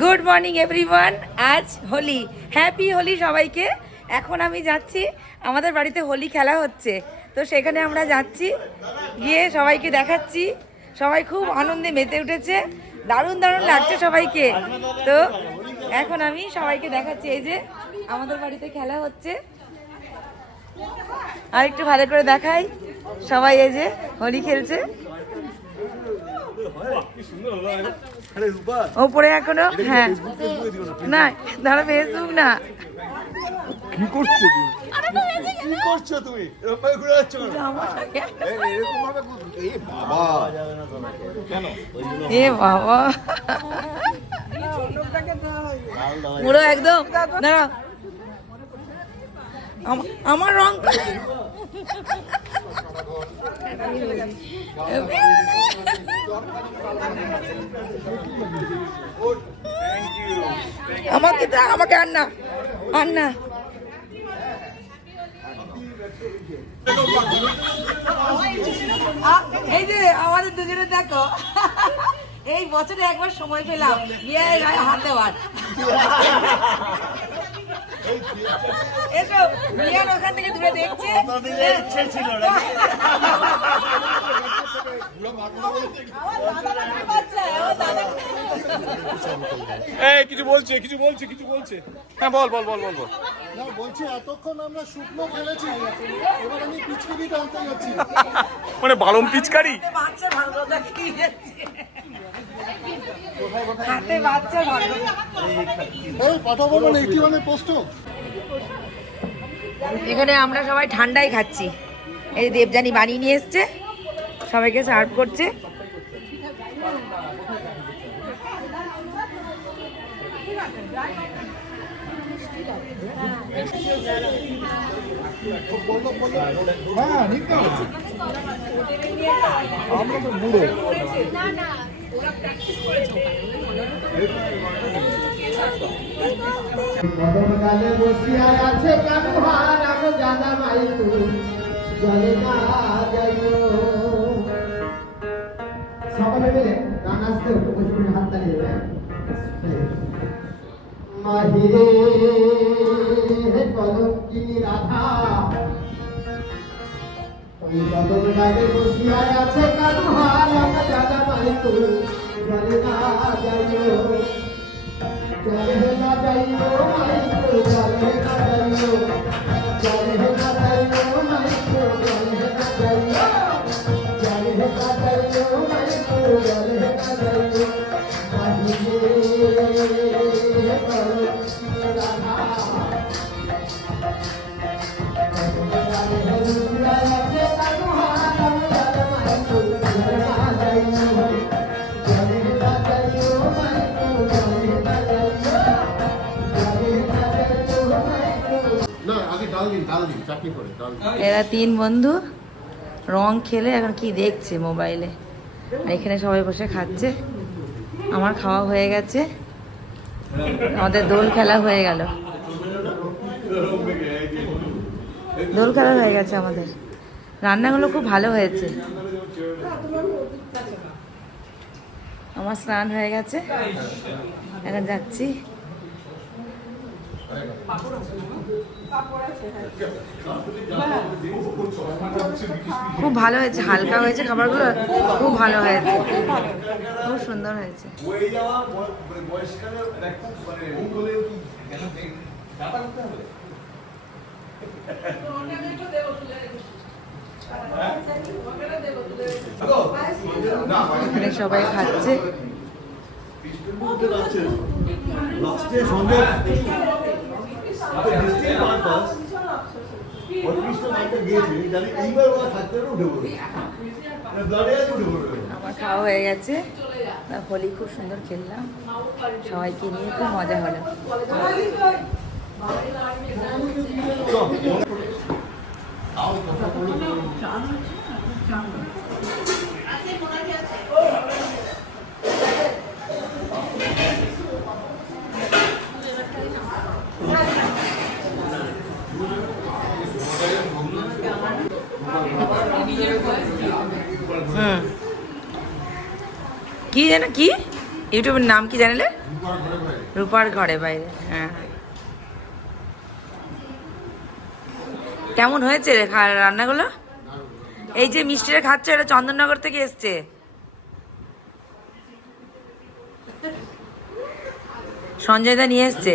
Good morning everyone. আজ Holi, happy Holi সবাইকে। এখন আমি যাচ্ছি, আমাদের বাড়িতে হোলি খেলা হচ্ছে, তো সেখানে আমরা যাচ্ছি, গিয়ে সবাইকে দেখাচ্ছি। সবাই খুব আনন্দে মেতে উঠেছে, দারুণ দারুণ লাগছে সবাইকে। তো এখন আমি সবাইকে দেখাচ্ছি, এই যে আমাদের বাড়িতে খেলা হচ্ছে। আর একটু ভালো করে দেখাই, সবাই এই যে হোলি খেলছে। ওপরে এখনো, হ্যাঁ না ধরো ফেসবুক না। কি করছো তুমি? কি করছো তুমি? এরকম ঘুরে যাচ্ছ কেন? এ বাবা পুরো একদম দাঁড়া, আমার রং আমাকে আর না এই যে আমাদের দুজনে দেখো, এই বছরে একবার সময় পেলাম হাত দেওয়ার। এসো রিয়ান ওখান থেকে দূরে দেখছে। কিছু বলছে হ্যাঁ বল না বলছি এতক্ষণ আমরা শুকনো খেলেছি, এবার আমি পিচকারি টানতে যাচ্ছি। মানে বালম পিচকারি এখানে আমরা সবাই ঠান্ডাই খাচ্ছি। এই দেবযানী বানিয়ে নিয়ে এসছে, সবাইকে সার্ভ করছে। আমরা তো বুড়ো গালে বসিয়া আছে কানুহার আমি জানা মাই জলে না যাইও। সকলে মিলে গান আসতে বসে হাত তালিয়ে দেয়। মাহিরে হে কলঙ্কিনী রাধা, ওই বদল গালে বসিয়া আছে কানুহার আমি জানা মাই জলে না যাইও। চলে না যাইও মাইকো, চলে না যাইও, চলে না যাইও মাইকো, চলে না যাইও, চলে না যাইও মাইকো, চলে না যাইও। মাহিরে কলঙ্কিনী রাধা, এরা তিন বন্ধু রং খেলে এখন কি দেখছে মোবাইলে, আর এখানে সবাই বসে খাচ্ছে। আমার খাওয়া হয়ে গেছে, আমাদের দোল খেলা হয়ে গেল, দোল খেলা হয়ে গেছে আমাদের। রান্নাগুলো খুব ভালো হয়েছে। আমার স্নান হয়ে গেছে, এখন যাচ্ছি। খুব ভালো হয়েছে, হালকা হয়েছে খাবারগুলো, খুব ভালো হয়েছে, খুব সুন্দর হয়েছে। এখানে সবাই খাচ্ছে। আমার খাওয়া হয়ে গেছে, হোলি খুব সুন্দর খেললাম, সবাইকে নিয়ে খুব মজা হলো। কি যেন কি ইউটিউবের নাম কি জানিলে? রূপার ঘরে বাইরে। হ্যাঁ, কেমন হয়েছে রে রান্নাগুলো? এই যে মিষ্টিটা খাচ্ছ এটা চন্দননগর থেকে এসছে। সঞ্জয় দা নিয়ে এসছে।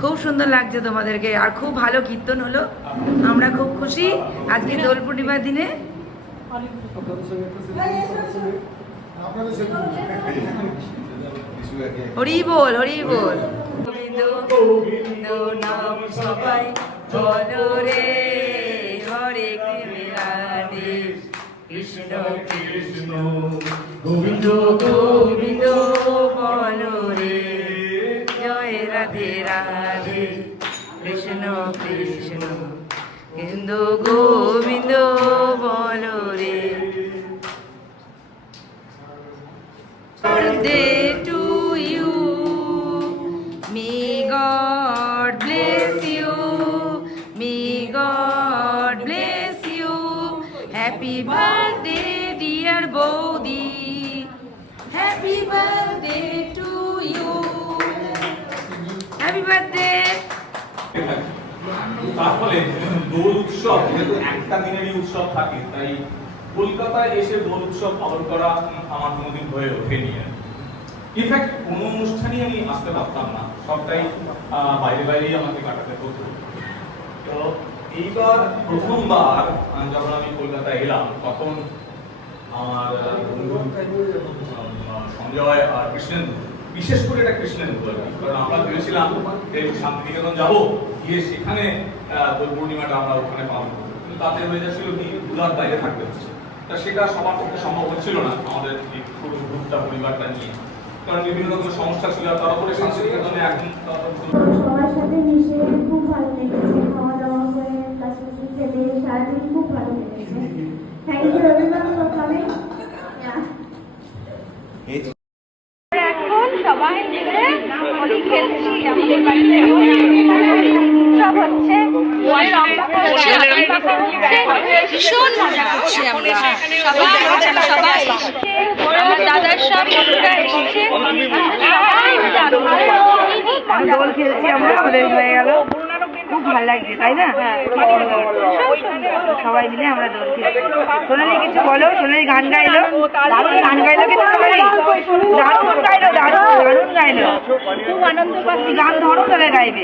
খুব সুন্দর লাগছে তোমাদেরকে, আর খুব ভালো কীর্তন হলো। আমরা খুব খুশি আজকে দোল পূর্ণিমার দিনে। হরি বল, হরি বল। গোবিন্দ নাম সবাই বলো রে, হরে রাধে কৃষ্ণ কৃষ্ণ গোবিন্দ গোবিন্দ বলো রে, জয় রাধে রাধে কৃষ্ণ কৃষ্ণ গোবিন্দ গোবিন্দ বলো রে। Birthday to you, may God bless you, may God bless you. Happy birthday dear Bodhi, happy birthday to you, happy birthday. তারপরে দোল উৎসব যেহেতু একটা দিনেরই উৎসব থাকে, তাই কলকাতায় এসে দোল উৎসব পালন করা আমার কোনোদিন হয়ে ওঠেনি। ইনফ্যাক্ট কোনো অনুষ্ঠানই আমি আসতে পারতাম না, সবটাই বাইরে বাইরেই আমাকে কাটাতে হতো। তো এইবার প্রথমবার যখন আমি কলকাতায় এলাম, তখন আমার সঞ্জয় আর কৃষ্ণেন্দু, বিশেষ করে এটা কৃষ্ণেন্দু আর কি, কারণ আমরা ভেবেছিলাম যে শান্তিনিকেতন যাবো, গিয়ে সেখানে দোল পূর্ণিমাটা আমরা ওখানে পালন করবো, কিন্তু তাতে হয়ে যাচ্ছিল কি দুলার বাইরে থাকতে হচ্ছে। তা সেটা সবার পক্ষে সম্ভব হচ্ছিল না আমাদের এই পুরো গ্রুপটা পরিবারটা নিয়ে, কারণ বিভিন্ন রকমের সমস্যা ছিল। তার উপরে শান্তিনিকেতনে একদিন সবার সাথে মিশে খুব ভালো লেগেছে, খাওয়া দাওয়া করে প্লাস খেতে সারাদিন খুব ভালো লেগেছে। Thank you everyone for coming. এখন সবাই মিলে হোলি খেলছি, আমাদের বাড়িতে উৎসব হচ্ছে, ভীষণ মজা করছি আমরা সবাই। আমার দাদার সব বন্ধুরা এসেছে, দোল খেলছি আমরা, আমাদের হয়ে গেল, খুব ভালো লাগছে তাই না? সবাই মিলে আমরা দোল খেলছি। সোনালি কিছু বলো, সোনালি গান গাইলো, দারুণ গান গাইলো, কিন্তু সোনালি দারুণ গাইলো, দারুণ গাইলো, খুব আনন্দ পাচ্ছি। গান ধরো তাহলে গাইবে।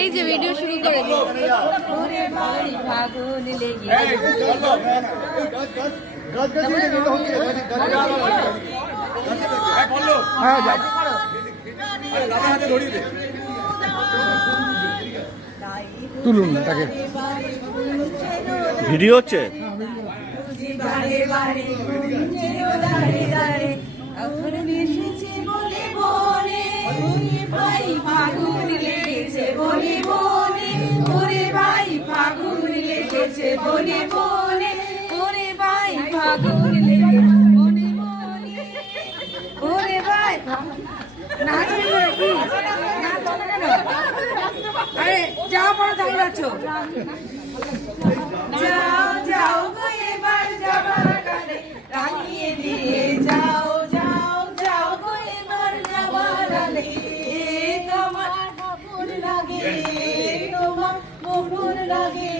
এই যে ভিডিও শুরু করে তুলুন তাকে ভিডিও হচ্ছে ভাই ফাগুন লেগেছে বনে বনে, ওরে ভাই ফাগুন লেগেছে বনে বনে, ওরে ভাই ফাগুন লেগেছে বনে বনে, ওরে ভাই নাচবে নাকি না তবে কেন? আরে যাও পড়া দাঁড়িয়ে আছো, যাও যাও গো এবার যাবার কালে রাঙিয়ে দিয়ে যাও, যাও যাও গো এবার যাবার কালে তোমার লাগে তোমার মোহর লাগে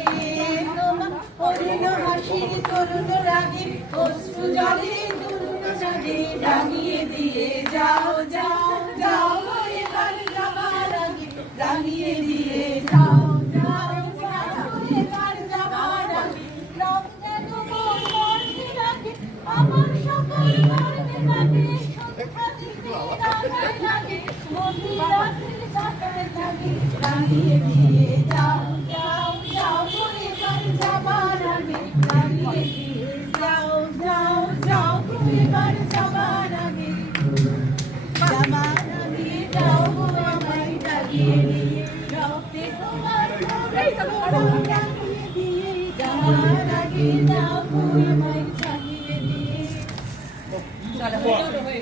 তোমার অরুণ হাসির তরুণ রাগে অশ্রু জলে তরুণ জাগে রাঙিয়ে দিয়ে যাও যাও যাও এবার যাবার আগে রাঙিয়ে দিয়ে যাও যাও যাও এবার যাবার আগে রব যেন মন মনে রাখে আমার সকল মনে থাকে সন্ধ্যা দিকে রাখায় লাগে মন্দির রাত্রির কাটায় লাগে রাঙিয়ে দিয়ে যাও যাও যাও এবার যাবার আগে রাঙিয়ে দিয়ে যাও যাও যাও এবার যাবার আগে যাবার আগে যাও আমায় ডাকিয়ে দিয়ে রক্তে তোমার রাঙিয়ে দিয়ে যাবার আগে যাও আমায়